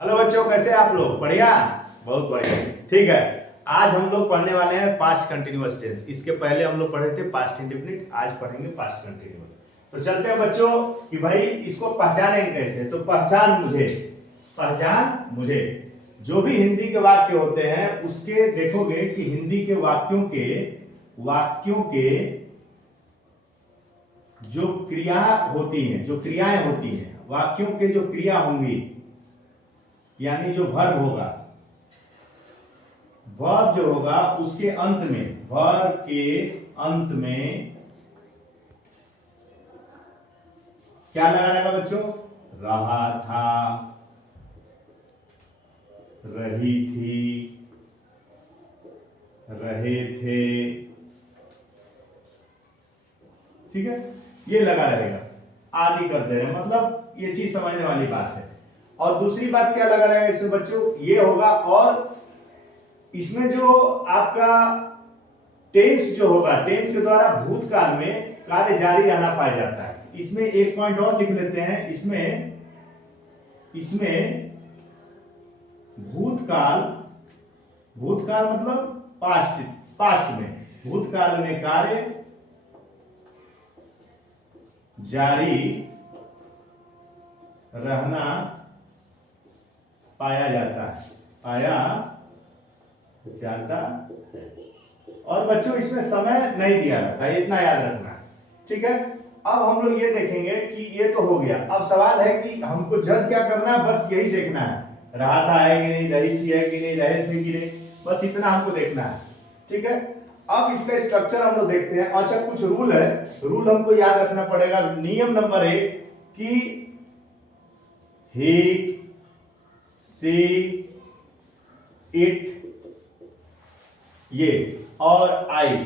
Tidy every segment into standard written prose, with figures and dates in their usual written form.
Hello बच्चों, कैसे हैं आप लोग? बढ़िया, बहुत बढ़िया। ठीक है, आज हम लोग पढ़ने वाले हैं पास्ट कंटिन्यूअस टेंस। इसके पहले हम लोग पढ़े थे पास्ट इंडेफिनिट, आज पढ़ेंगे पास्ट कंटिन्यूअस। तो चलते हैं बच्चों कि भाई इसको पहचानेंगे कैसे। तो पहचान मुझे जो भी हिंदी के वाक्य होते हैं उसके देखोगे कि हिंदी के वाक्यों के जो क्रिया होती हैं, जो क्रियाएं होती हैं, वाक्यों के जो क्रिया होंगी यानी जो वर्ब होगा, वर्ब जो होगा उसके अंत में, वर्ब के अंत में क्या लगा रहेगा बच्चों? रहा था, रही थी, रहे थे। ठीक है, ये लगा रहेगा। आदि कर दे रहे हैं, मतलब ये चीज समझने वाली बात है। और दूसरी बात क्या लगा रहेगा इसमें बच्चों? ये होगा। और इसमें जो आपका टेंस जो होगा, टेंस के द्वारा भूतकाल में कार्य जारी रहना पाया जाता है। इसमें एक पॉइंट और लिख लेते हैं। इसमें भूतकाल मतलब पास्ट में, भूतकाल में कार्य जारी रहना पाया जाता है। और बच्चों इसमें समय नहीं दिया रहता, इतना याद रखना है। ठीक है, अब हम लोग ये देखेंगे कि ये तो हो गया। अब सवाल है कि हमको जज क्या करना है, बस यही देखना है, रहा था है कि नहीं, रही थी है कि नहीं, रहे थे कि नहीं, बस इतना हमको देखना है। ठीक है, अब इसका स्ट्रक्चर हम लोग देखते हैं। अच्छा, कुछ रूल है, रूल हमको याद रखना पड़ेगा। नियम नंबर 1 कि ही, सी, इट, ये और आई,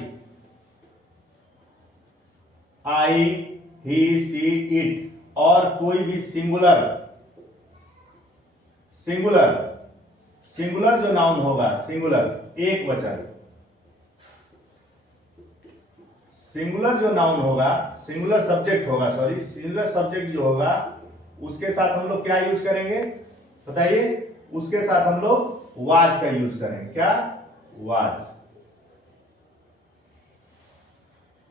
ही, सी, इट और कोई भी सिंगुलर जो नाउन होगा, सिंगुलर एक वचन, सिंगुलर जो नाउन होगा, सिंगुलर सब्जेक्ट जो होगा उसके साथ हम लोग क्या यूज करेंगे बताइए? उसके साथ हम लोग वाज का यूज करेंगे। क्या? वाज।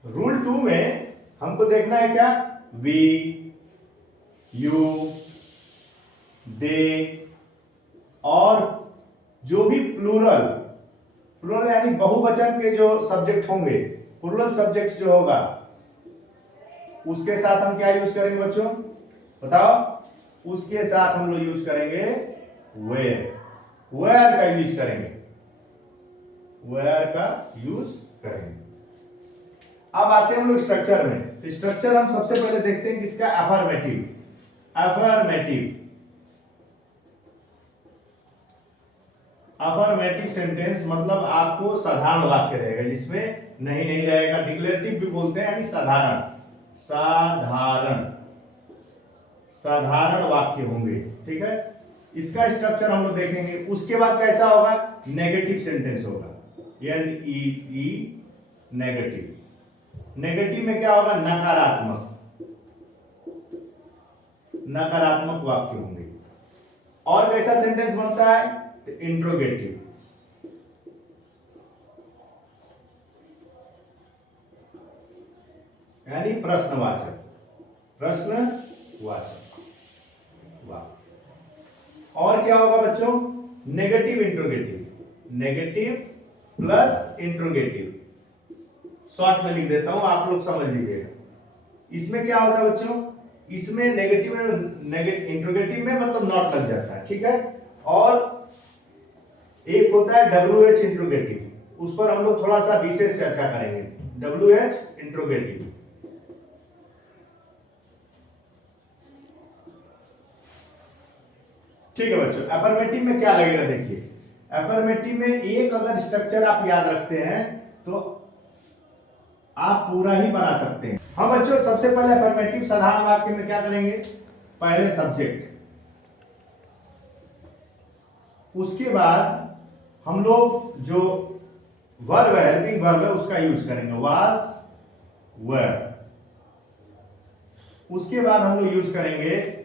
रूल 2 में हमको देखना है क्या? वी, यू, दे और जो भी प्लूरल यानी बहुवचन के जो सब्जेक्ट होंगे, प्लूरल सब्जेक्ट जो होगा उसके साथ हम क्या यूज करेंगे बच्चों? बताओ। उसके साथ हम लोग यूज करेंगे वेयर का यूज करेंगे। अब आते हैं हम लोग स्ट्रक्चर में। तो स्ट्रक्चर हम सबसे पहले देखते हैं किसका? अफर्मेटिव सेंटेंस मतलब आपको साधारण वाक्य रहेगा, जिसमें नहीं रहेगा। डिक्लेरेटिव भी बोलते हैं, यानी साधारण वाक्य होंगे। ठीक है, इसका स्ट्रक्चर हम लोग देखेंगे। उसके बाद कैसा होगा? नेगेटिव सेंटेंस होगा, नेगेटिव में क्या होगा? नकारात्मक वाक्य होंगे। और कैसा सेंटेंस बनता है? इंट्रोगेटिव, यानी प्रश्नवाचक वाक्य। और क्या होगा बच्चों? Negative plus interrogative. शॉर्ट में लिख देता हूं, आप लोग समझ लीजिएगा। इसमें क्या होता है बच्चों? इसमें इंट्रोगेटिव में मतलब नॉट लग जाता है। ठीक है, और एक होता है WH इंट्रोगेटिव, उस पर हम लोग थोड़ा सा विशेष चर्चा करेंगे। WH interrogative. ठीक है बच्चों, अफर्मेटिव में क्या लगेगा देखिए। अफर्मेटिव में एक अगर स्ट्रक्चर आप याद रखते हैं तो आप पूरा ही बना सकते हैं। हाँ बच्चों, सबसे पहले अफर्मेटिव साधारण वाक्य में क्या करेंगे? पहले सब्जेक्ट, उसके बाद हम लोग जो वर्ब है, हेल्पिंग वर्ब है, उसका यूज करेंगे, वाज, वर। उसके बाद हम लोग यूज करेंगे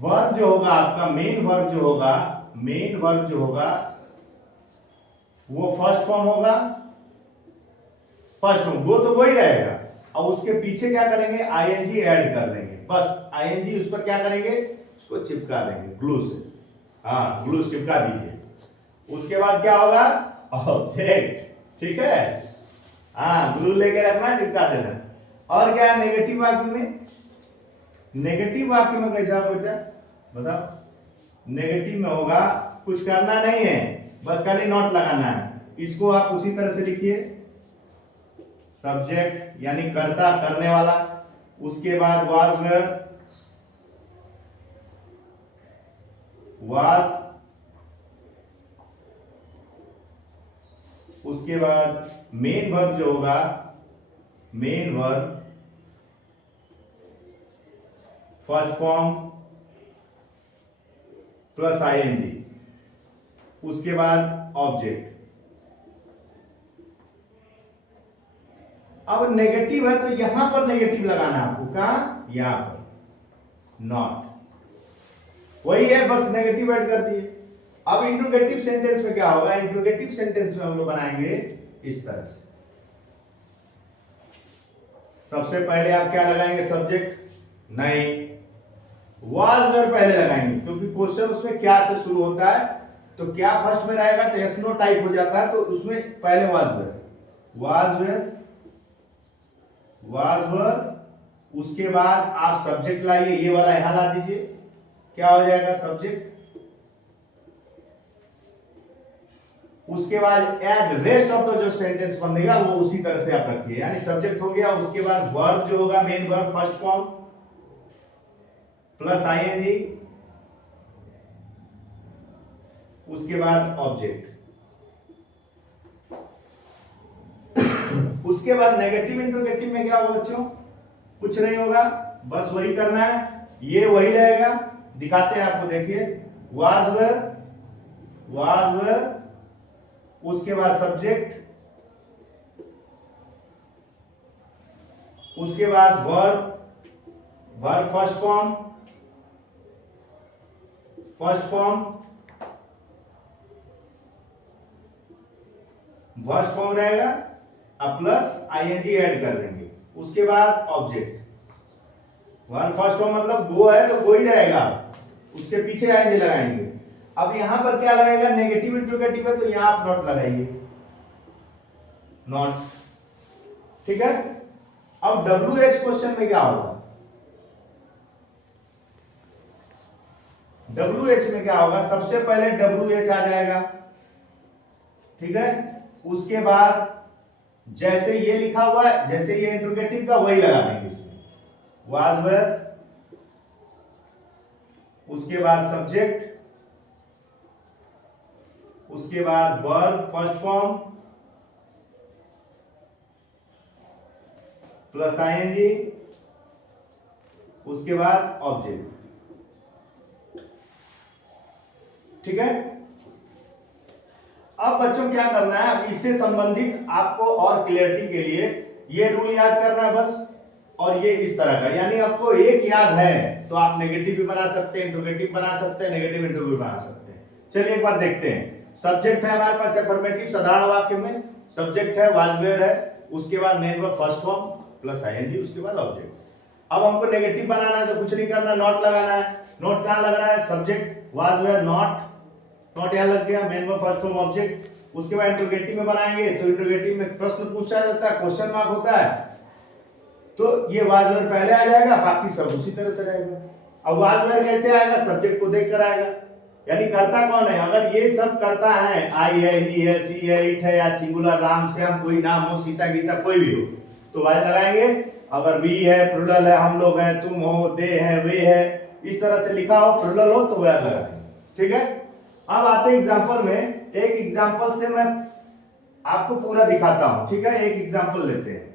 वर्ब जो होगा आपका, मेन वर्ब जो होगा, मेन वर्ब जो होगा वो फर्स्ट फॉर्म होगा, फर्स्ट फॉर्म वो तो वही रहेगा, और उसके पीछे क्या करेंगे, आईएनजी ऐड कर देंगे, बस आईएनजी उस पर क्या करेंगे, उसको चिपका देंगे ग्लू से, हाँ ग्लू चिपका दीजिए। उसके बाद क्या होगा, ऑब्जेक्ट, ठीक है, हाँ ग्लू लेके रखना, चिपका देना। और क्या है नेगेटिव वाक्य में, नेगेटिव वाक्य में कैसा होता है बताओ, नेगेटिव में होगा कुछ करना नहीं है, बस खाली नॉट लगाना है। इसको आप उसी तरह से लिखिए, सब्जेक्ट यानी कर्ता, करने वाला, उसके बाद वाज वेयर, वाज, उसके बाद मेन वर्ब जो होगा, main verb first form plus ING, उसके बाद ऑब्जेक्ट। अब नेगेटिव है तो यहां पर नेगेटिव लगाना है आपको, कहां, यहां पर, नॉट, वही है, बस नेगेटिव ऐड कर दिए। अब इंट्रोगेटिव सेंटेंस में क्या होगा, इंट्रोगेटिव सेंटेंस में हम लोग बनाएंगे इस तरह से। सबसे पहले आप क्या लगाएंगे, सब्जेक्ट नहीं, वाज वेयर पहले लगाएंगे, क्योंकि क्वेश्चन उसमें क्या से शुरू होता है, तो क्या फर्स्ट में रहेगा तो यस नो टाइप हो जाता है, तो उसमें पहले was were, was were, was were, उसके बाद आप सब्जेक्ट लाइए, ये वाला यहां ला दीजिए, क्या हो जाएगा सब्जेक्ट, उसके बाद एड रेस्ट ऑफ द जो सेंटेंस बनेगा वो उसी तरह से आप रखिए, यानी सब्जेक्ट हो गया, उसके बाद वर्ब जो होगा, main verb first form plus ING, उसके बाद ऑब्जेक्ट, उसके बाद नेगेटिव इंट्रोगेटिव में क्या होगा बच्चों, कुछ नहीं होगा, बस वही करना है, ये वही रहेगा, दिखाते हैं आपको, देखिए वाज वेयर, वाज वेयर, उसके बाद सब्जेक्ट, उसके बाद verb, verb first form, first form, first form रहेगा, अब प्लस आईएनजी ऐड कर देंगे, उसके बाद ऑब्जेक्ट, वर्ब फर्स्ट फॉर्म मतलब वो है तो वो ही रहेगा, उसके पीछे आईएनजी लगाएंगे। अब यहां पर क्या लगेगा, नेगेटिव इंट्रोगेटिव है तो यहां आप नॉट लगाइए, नॉट, ठीक है। अब WH क्वेश्चन में क्या होगा, WH में क्या होगा, सबसे पहले WH आ जाएगा, ठीक है, उसके बाद जैसे ये लिखा हुआ है, जैसे ये इंट्रोगेटिव का वही लगा देंगे इसमें, वाज वेयर, उसके बाद सब्जेक्ट, उसके बाद verb first form plus ING, उसके बाद ऑब्जेक्ट, ठीक है। अब बच्चों क्या करना है, अब इससे संबंधित आपको और क्लियरिटी के लिए ये रूल याद करना है बस, और ये इस तरह का, यानी आपको एक याद है तो आप नेगेटिव भी बना सकते हैं, इंट्रोगेटिव बना सकते हैं, नेगेटिव इंट्रोगेटिव बना सकते हैं। चलिए एक बार देखते हैं, सब्जेक्ट है हमारे पास अफर्मेटिव साधारण वाक्य में, सब्जेक्ट है वाज वेयर है, उसके बाद main verb first form plus ING, उसके बाद ऑब्जेक्ट। अब हमको नेगेटिव बनाना है तो कुछ नहीं करना, नॉट लगाना है, नॉट कहां लग रहा है, subject was were not, not यहां लग गया, main verb first form object. उसके बाद इंट्रोगेटिव में बनाएंगे तो इंट्रोगेटिव में प्रश्न पूछा जाता है, क्वेश्चन मार्क होता है, तो ये वाज वेयर पहले आ जाएगा, बाकी सब उसी तरह से रहेगा। अब वाज वेयर कैसे आएगा, सब्जेक्ट को देखकर आएगा, यानी करता कौन है, अगर ये सब करता है, आई है, ही है, सी है, इट है, या सिंगुलर राम श्याम कोई नाम हो, सीता गीता कोई भी हो, तो वाज लगाएंगे। अगर वी है, प्लुरल है, हम लोग हैं, तुम हो, दे हैं, वे है, इस तरह से लिखा हो, प्लुरल हो तो वाज लगाएंगे, ठीक है। अब आते हैं एग्जांपल में, एक एग्जांपल से मैं आपको पूरा दिखाता हूं, ठीक है। एक एग्जांपल लेते हैं,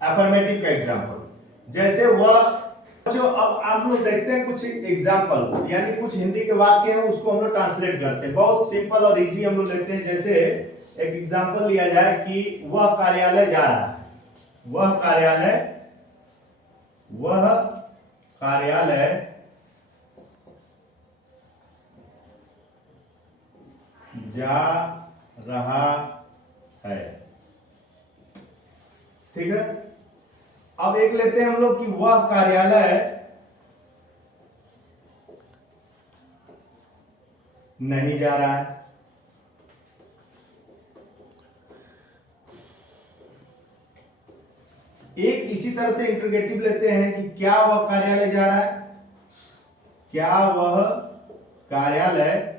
अफर्मेटिव का एग्जांपल, जैसे वह, जो अब आप लोग देखते हैं कुछ एग्जांपल, यानी कुछ हिंदी के वाक्य हैं उसको हम लोग ट्रांसलेट करते हैं, बहुत सिंपल और इजी हम लोग लेते हैं। जैसे एक एग्जांपल लिया जाए कि वह कार्यालय जा रहा है, वह कार्यालय, वह कार्यालय जा रहा है। ठीक है, अब एक लेते हैं हम लोग कि वह कार्यालय नहीं जा रहा है। एक इसी तरह से इंटरोगेटिव लेते हैं कि क्या वह कार्यालय जा रहा है, क्या वह कार्यालय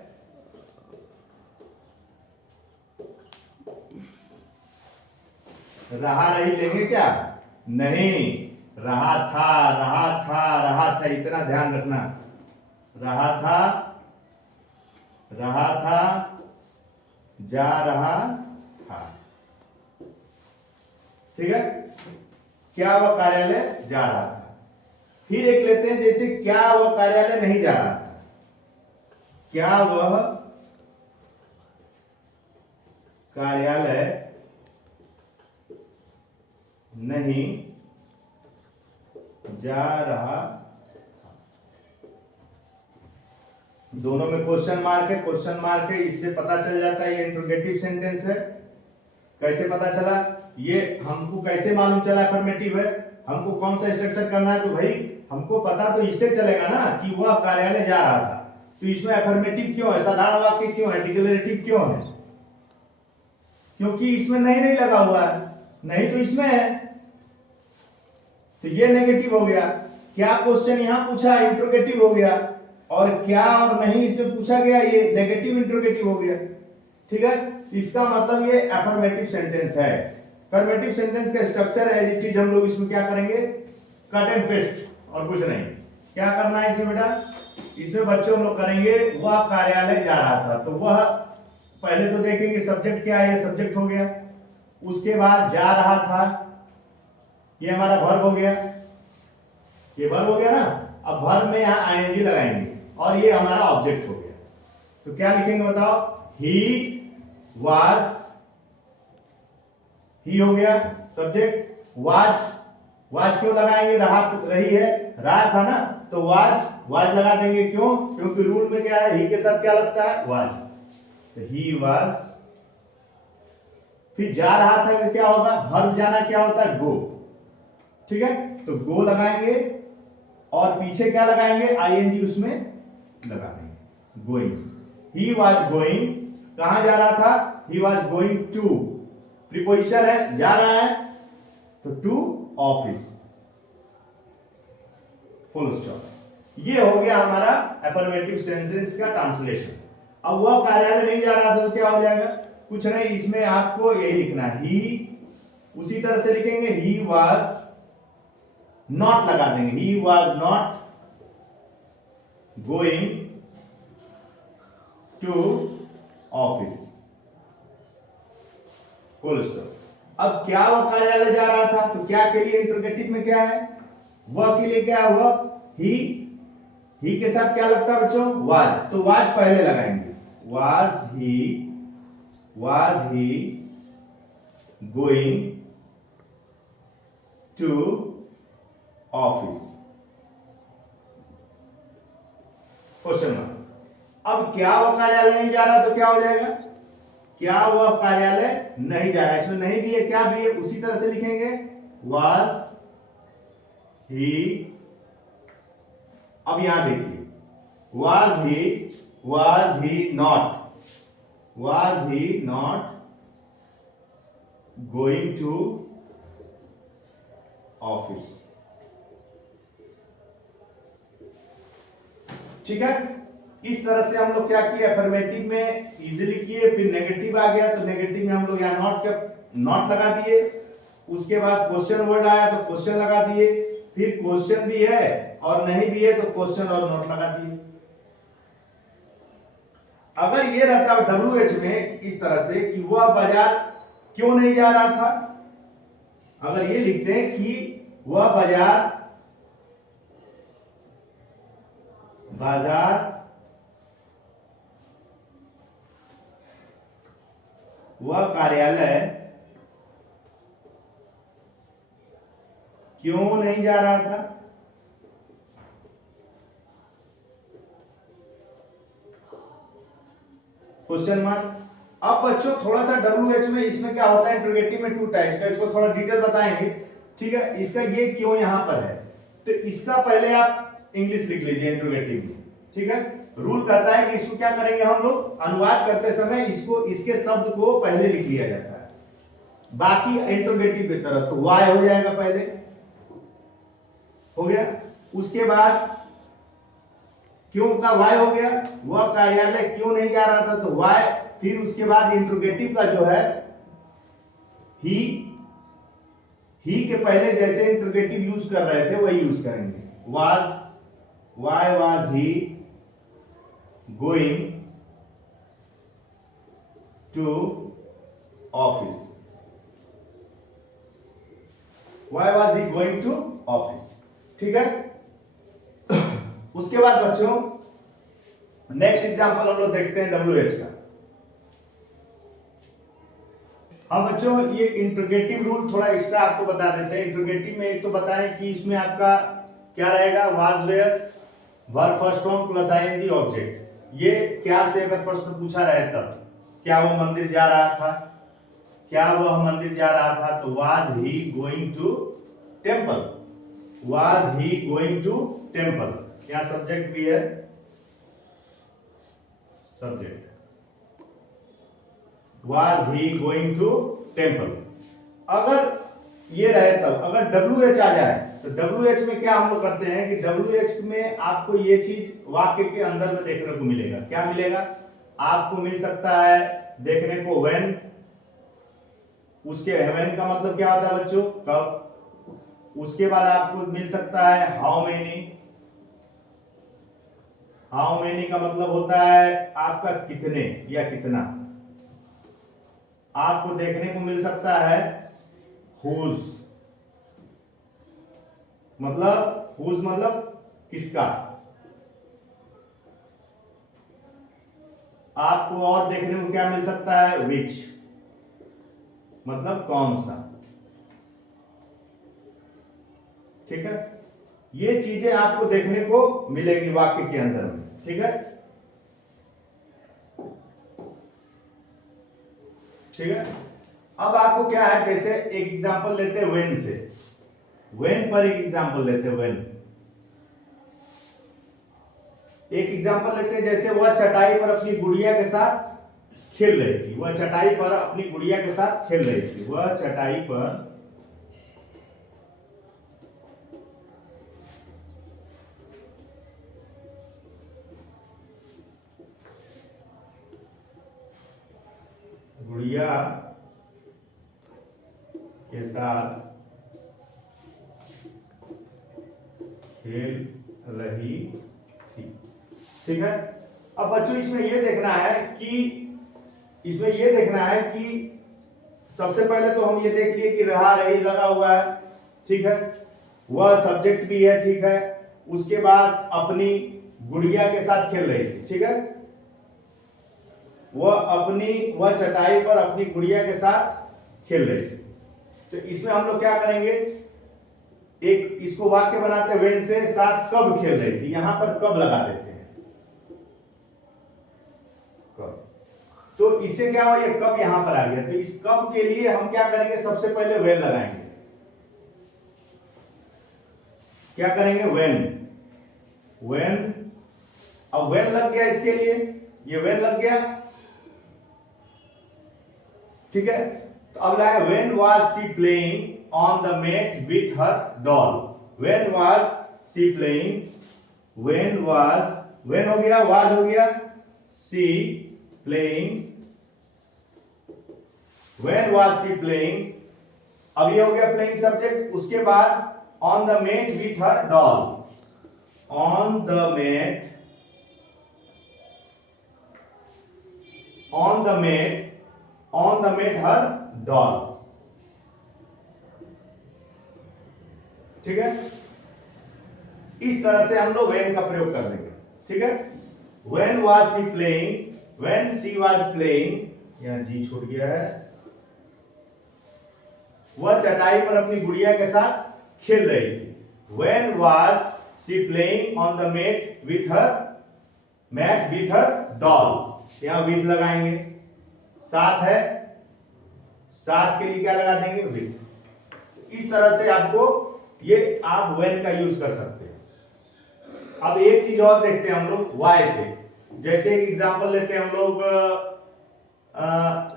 रहा रही लेंगे क्या, नहीं, रहा था, रहा था, रहा था, इतना ध्यान रखना, रहा था, रहा था, जा रहा था। ठीक है, क्या वह कार्यालय जा रहा था। फिर एक लेते हैं जैसे क्या वह कार्यालय नहीं जा रहा था, क्या वह कार्यालय नहीं जा रहा। दोनों में क्वेश्चन मार्क है, क्वेश्चन मार्क है, इससे पता चल जाता है ये इंट्रोगेटिव सेंटेंस है। कैसे पता चला, ये हमको कैसे मालूम चला अफर्मेटिव है, हमको कौन सा स्ट्रक्चर करना है, तो भाई हमको पता तो इससे चलेगा ना कि वह कार्यालय जा रहा था, तो इसमें अफर्मेटिव क्यों है, साधारण वाक्य क्यों है, डिक्लेरेटिव क्यों है, क्योंकि इसमें नहीं लगा हुआ है, नहीं तो इसमें है, तो ये नेगेटिव हो गया। क्या क्वेश्चन यहां पूछा, इंट्रोगेटिव हो गया, और क्या और नहीं इसमें पूछा गया, ये नेगेटिव इंट्रोगेटिव हो गया। ठीक है, इसका मतलब ये अफर्मेटिव सेंटेंस है। अफर्मेटिव सेंटेंस का स्ट्रक्चर है, एज इट इज हम लोग इसमें क्या करेंगे, कट एंड पेस्ट, और कुछ नहीं। क्या करना है इसमें बेटा, इसमें बच्चों हम लोग करेंगे वह कार्यालय जा रहा था, तो वह पहले तो देखेंगे सब्जेक्ट क्या है, सब्जेक्ट हो गया, उसके बाद जा रहा था, ये हमारा वर्ब हो गया, ये वर्ब हो गया ना। अब वर्ब में यहां आईएनजी लगाएंगे और ये हमारा ऑब्जेक्ट हो गया, तो क्या लिखेंगे बताओ, ही वाज, ही हो गया सब्जेक्ट, वाज, वाज क्यों लगाएंगे, रहा तो रही है, रहा था ना, तो वाज, वाज लगा देंगे, क्यों, क्योंकि रूल में क्या है, ही के साथ क्या लगता है, वाज, तो ही वाज। फिर जा रहा था कि क्या होगा, वर्ब जाना क्या होता है, गो। ठीक है, तो गो लगाएंगे और पीछे क्या लगाएंगे, आईएनजी उसमें लगा देंगे, गोइंग, ही वाज गोइंग, कहां जा रहा था, he was going to, preposition है, जा रहा है, तो टू ऑफिस, फुल स्टॉप। ये हो गया हमारा अफर्मेटिव सेंटेंस का ट्रांसलेशन। अब वह कार्यालय नहीं जा रहा था तो क्या हो जाएगा, कुछ नहीं, इसमें आपको यही लिखना है, ही, उसी तरह से लिखेंगे, ही वाज नॉट लगा देंगे, he was not going to office, full stop. अब क्या वह कार्यालय जा रहा था, तो क्या के लिए इंट्रोगेटिव में क्या है, वह के लिए क्या है, वह, ही के साथ क्या लगता है बच्चों, वाज, तो वाज पहले लगाएंगे, was he going to office, question mark. अब क्या वह कार्यालय नहीं जा रहा, तो क्या हो जाएगा, क्या वह कार्यालय नहीं जा रहा, इसमें नहीं भी है, क्या भी है, उसी तरह से लिखेंगे, वाज ही, अब यहां देखिए, was he not going to office. ठीक है, इस तरह से हम लोग क्या किए, अफर्मेटिव में इजीली किए, फिर नेगेटिव आ गया तो नेगेटिव में हम लोग यहां नॉट लगा दिए, उसके बाद क्वेश्चन वर्ड आया तो क्वेश्चन लगा दिए, फिर क्वेश्चन भी है और नहीं भी है तो क्वेश्चन और नॉट लगा दिए। अगर ये रहता WH में इस तरह से कि वह बाजार क्यों नहीं जा रहा था, अगर ये लिखते हैं कि वह बाजार वह कार्यालय क्यों नहीं जा रहा था, क्वेश्चन मार्क। अब बच्चों थोड़ा सा WH में इसमें क्या होता है, इंट्रोगेटिव में 2 टाइप्स का, इसको थोड़ा डिटेल बताएंगे। ठीक है, इसका ये क्यों यहां पर है, तो इसका पहले आप इंग्लिश लिख लीजिए इंट्रोगेटिव में। ठीक है, रूल कहता है कि इसको क्या करेंगे हम लोग, अनुवाद करते समय इसको, इसके शब्द को पहले लिख लिया जाता है, बाकी इंट्रोगेटिव की तरफ तो वाई हो जाएगा, पहले हो गया। उसके बाद क्यों का वाई हो गया, वह कार्यालय क्यों नहीं जा रहा था, तो वाई। फिर उसके बाद इंट्रोगेटिव का जो है ही के पहले जैसे इंट्रोगेटिव यूज कर रहे थे वही यूज करेंगे। Why was he going to office, why was he going to office. ठीक है, उसके बाद बच्चों नेक्स्ट एग्जांपल हम लोग देखते हैं WH का। हाँ बच्चों, ये इंट्रोगेटिव रूल थोड़ा एक्स्ट्रा आपको बता देते हैं। इंट्रोगेटिव में एक तो बताएं कि इसमें आपका क्या रहेगा, was were verb first form plus ING object. ये क्या से अगर प्रश्न पूछा रहे तब, क्या वो मंदिर जा रहा था, क्या वह मंदिर जा रहा था, तो was he going to temple, was he going to temple. यहाँ सब्जेक्ट भी है, subject was he going to temple। अगर ये रहे तब, अगर WH आ जाए तो WH में क्या हम लोग करते हैं कि WH में आपको ये चीज वाक्य के अंदर में देखने को मिलेगा। क्या मिलेगा आपको, मिल सकता है देखने को when, उसके when का मतलब क्या होता है बच्चों, कब। उसके बाद आपको मिल सकता है हाउ मेनी, हाउ मेनी का मतलब होता है आपका कितने या कितना। आपको देखने को मिल सकता है हुज, मतलब किसका। आपको और देखने को क्या मिल सकता है, विच, मतलब कौन सा। ठीक है, ये चीजें आपको देखने को मिलेगी वाक्य के अंदर में। ठीक है, ठीक है। अब आपको क्या है, जैसे एक एग्जांपल लेते हैं व्हेन से, व्हेन पर एक एग्जांपल लेते हैं। व्हेन एक एग्जांपल लेते हैं, जैसे वह चटाई पर अपनी गुड़िया के साथ खेल रही थी, वह चटाई पर अपनी गुड़िया के साथ खेल रही थी, वह चटाई पर गुड़िया के साथ खेल रही थी। ठीक है, अब बच्चों इसमें यह देखना है कि सबसे पहले तो हम ये देख लिए कि रहा रही लगा हुआ है। ठीक है, वह सब्जेक्ट भी है। ठीक है, उसके बाद अपनी गुड़िया के साथ खेल रही थी। ठीक है, वह चटाई पर अपनी गुड़िया के साथ खेल रही थी। तो इसमें हम लोग क्या करेंगे, एक इसको वाक्य बनाते हैं व्हेन से साथ कब खेल रही थी, यहां पर कब लगा देते हैं, कब। तो इससे क्या हो, ये कब यहां पर आ गया, तो इस कब के लिए हम क्या करेंगे, सबसे पहले व्हेन लगाएंगे। क्या करेंगे, व्हेन। अब व्हेन लग गया, इसके लिए ये व्हेन लग गया। ठीक है, तो अब लाए when was she playing on the mat with her doll. When was she playing, when हो गया, वाज हो गया, she playing, when was she playing. अब ये हो गया प्लेइंग सब्जेक्ट। उसके बाद on the mat with her doll, on the mat her doll. ठीक है, इस तरह से हम लोग व्हेन का प्रयोग कर लेंगे। ठीक है, when was she playing, when she was playing, यहां जी छूट गया है, वह चटाई पर अपनी गुड़िया के साथ खेल रही थी। When was she playing on the mat with her doll. यहाँ विथ लगाएंगे, साथ है, साथ के लिए क्या लगा देंगे, विथ। इस तरह से आपको ये आप व्हेन का यूज कर सकते हैं। अब एक चीज और देखते हैं हम लोग वाई से। जैसे एक एग्जांपल लेते हैं हम लोग,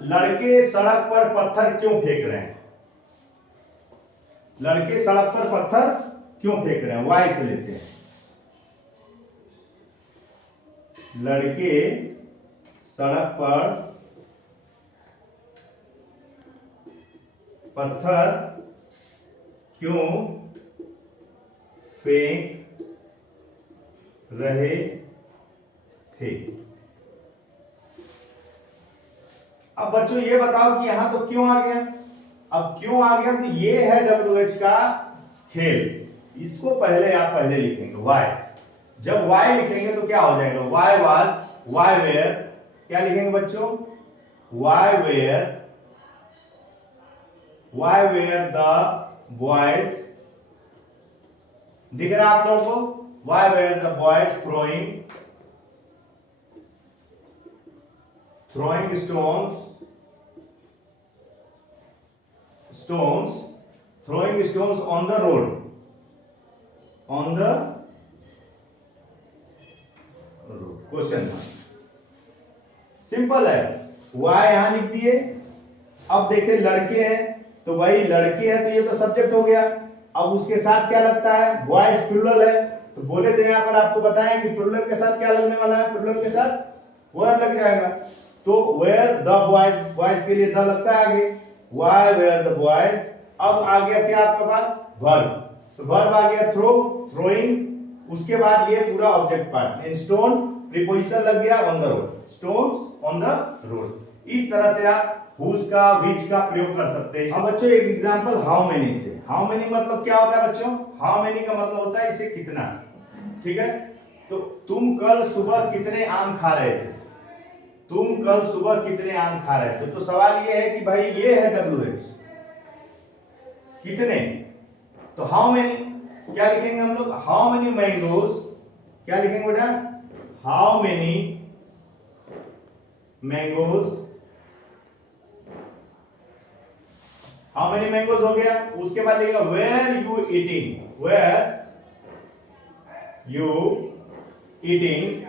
लड़के सड़क पर पत्थर क्यों फेंक रहे हैं। लड़के सड़क पर पत्थर क्यों फेंक रहे हैं, वाई से लेते हैं। लड़के सड़क पर पत्थर क्यों फेंक रहे थे। अब बच्चों ये बताओ कि यहां तो क्यों आ गया। अब क्यों आ गया, तो ये है WH का खेल। इसको पहले लिखेंगे वाई। जब वाई लिखेंगे तो क्या हो जाएगा, वाई वाज, वाई वेयर, क्या लिखेंगे बच्चों, वाई वेयर द बॉयज, दिख रहा है आप लोगों को, why were the boys throwing stones on the road, question simple है। वाई यहां लिख दिए। अब देखे लड़के हैं, तो भाई लड़के हैं तो ये तो सब्जेक्ट हो गया। अब उसके साथ क्या लगता है, बॉयज प्लूरल है, तो बोले थे यहां पर आपको बताएं कि प्लूरल के साथ क्या लगने वाला है, प्लूरल के साथ वेयर लग जाएगा। तो वेयर द बॉयज, बॉयज के लिए द लगता है आगे, वाई वेयर द बॉयज। अब आ गया क्या आपके पास, वर्ब, तो वर्ब आ गया थ्रो, थ्रोइंग। उसके बाद ये पूरा object part, in stone preposition लग गया on the road, stones on the road. इस तरह से आप हुज का, विच का प्रयोग कर सकते हैं। अब बच्चों एक एग्जांपल हाउ मेनी से। हाउ मेनी मतलब क्या होता है बच्चों, हाउ मेनी का मतलब होता है इसे कितना, ठीक है। तो तुम कल सुबह कितने आम खा रहे थे, तुम कल सुबह कितने आम खा रहे थे। तो सवाल ये है कि भाई ये है WH कितने, तो हाउ मेनी क्या लिखेंगे हम लोग, हाउ मेनी मैंगोज, क्या लिखेंगे बेटा, how many mangoes, how many mangoes हो गया। उसके बाद लिखेगा where you eating, where you eating,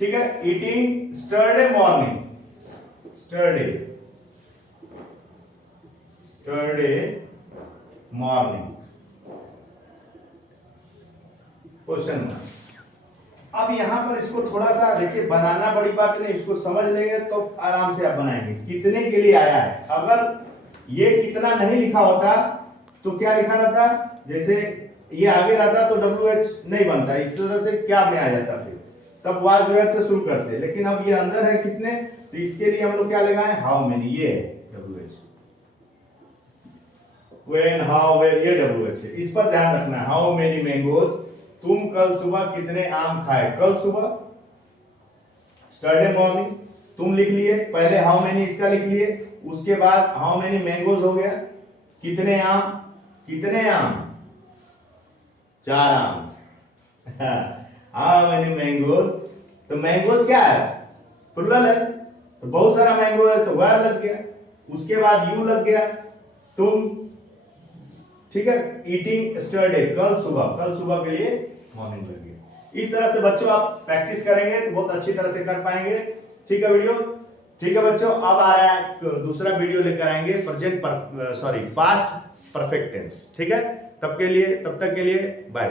ठीक है, eating yesterday morning, yesterday morning, question mark. अब यहां पर इसको थोड़ा सा देखिए, बनाना बड़ी बात नहीं, इसको समझ लेंगे तो आराम से आप बनाएंगे। कितने के लिए आया है, अगर ये कितना नहीं लिखा होता तो क्या लिखा रहता, जैसे ये आगे रहता तो WH नहीं बनता, इस तरह से क्या में आ जाता, फिर तब वाज वेयर से शुरू करते। लेकिन अब ये अंदर है कितने, तो इसके लिए हम लोग क्या लगाए, हाउ मेनी, ये है WH। व्हेन, हाउ, वेयर, ये WH है, इस पर ध्यान रखना है। हाउ मेनी मैंगोज, तुम कल सुबह कितने आम खाए, कल सुबह स्टरडे मॉर्निंग, तुम लिख लिए पहले, हाउ मेनी इसका लिख लिए, उसके बाद हाउ मेनी मैंगोज हो गया, कितने आम, कितने आम, 4 आम हाउ मेनी मैंगोज, तो मैंगोज क्या है, प्लूरल है, तो बहुत सारा मैंगो है तो वेयर लग गया। उसके बाद यू लग गया, तुम, ठीक है, ईटिंग स्टरडे, कल सुबह के लिए मॉर्निंग लग गया। इस तरह से बच्चों आप प्रैक्टिस करेंगे तो बहुत अच्छी तरह से कर पाएंगे। ठीक है वीडियो, ठीक है बच्चों। अब आ रहा है दूसरा वीडियो लेकर आएंगे, पास्ट परफेक्ट टेंस, ठीक है। तब तक के लिए बाय।